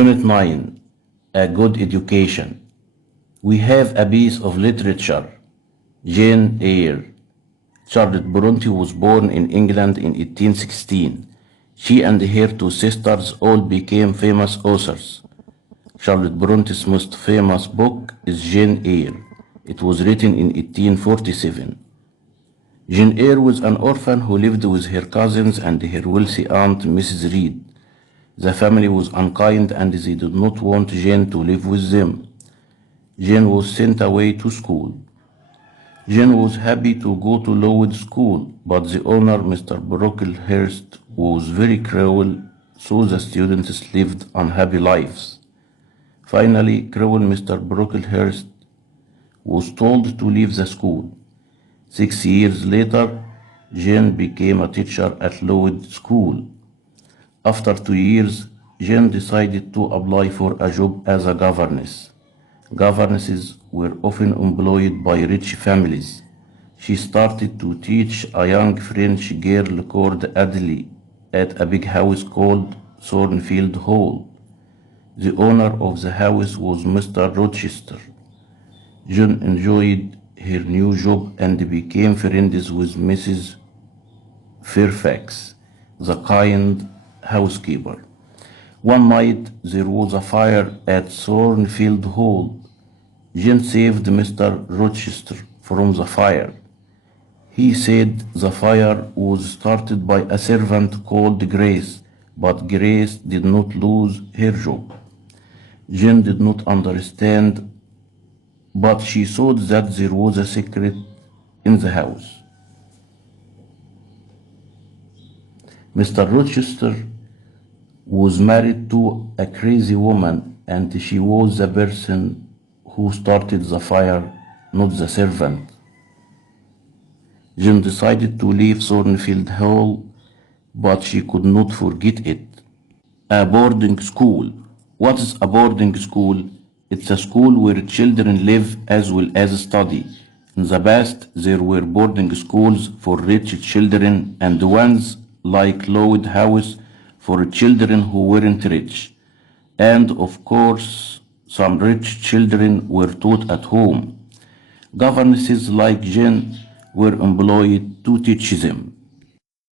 Unit 9. A Good Education. We have a piece of literature. Jane Eyre. Charlotte Bronte was born in England in 1816. She and her two sisters all became famous authors. Charlotte Bronte's most famous book is Jane Eyre. It was written in 1847. Jane Eyre was an orphan who lived with her cousins and her wealthy aunt, Mrs. Reed. The family was unkind and they did not want Jane to live with them. Jane was sent away to school. Jane was happy to go to Lowood School, but the owner, Mr. Brocklehurst, was very cruel, so the students lived unhappy lives. Finally, cruel Mr. Brocklehurst was told to leave the school. 6 years later, Jane became a teacher at Lowood School. After 2 years, Jane decided to apply for a job as a governess. Governesses were often employed by rich families. She started to teach a young French girl called Adèle at a big house called Thornfield Hall. The owner of the house was Mr. Rochester. Jane enjoyed her new job and became friends with Mrs. Fairfax, the kind housekeeper. One night there was a fire at Thornfield Hall. Jane saved Mr. Rochester from the fire. He said the fire was started by a servant called Grace, but Grace did not lose her job. Jane did not understand, but she thought that there was a secret in the house. Mr. Rochester was married to a crazy woman, and she was the person who started the fire, not the servant. Jane decided to leave Thornfield Hall, but she could not forget it. A boarding school. What is a boarding school? It's a school where children live as well as study. In the past, there were boarding schools for rich children and ones like Lowood House for children who weren't rich. And of course, some rich children were taught at home. Governesses like Jane were employed to teach them.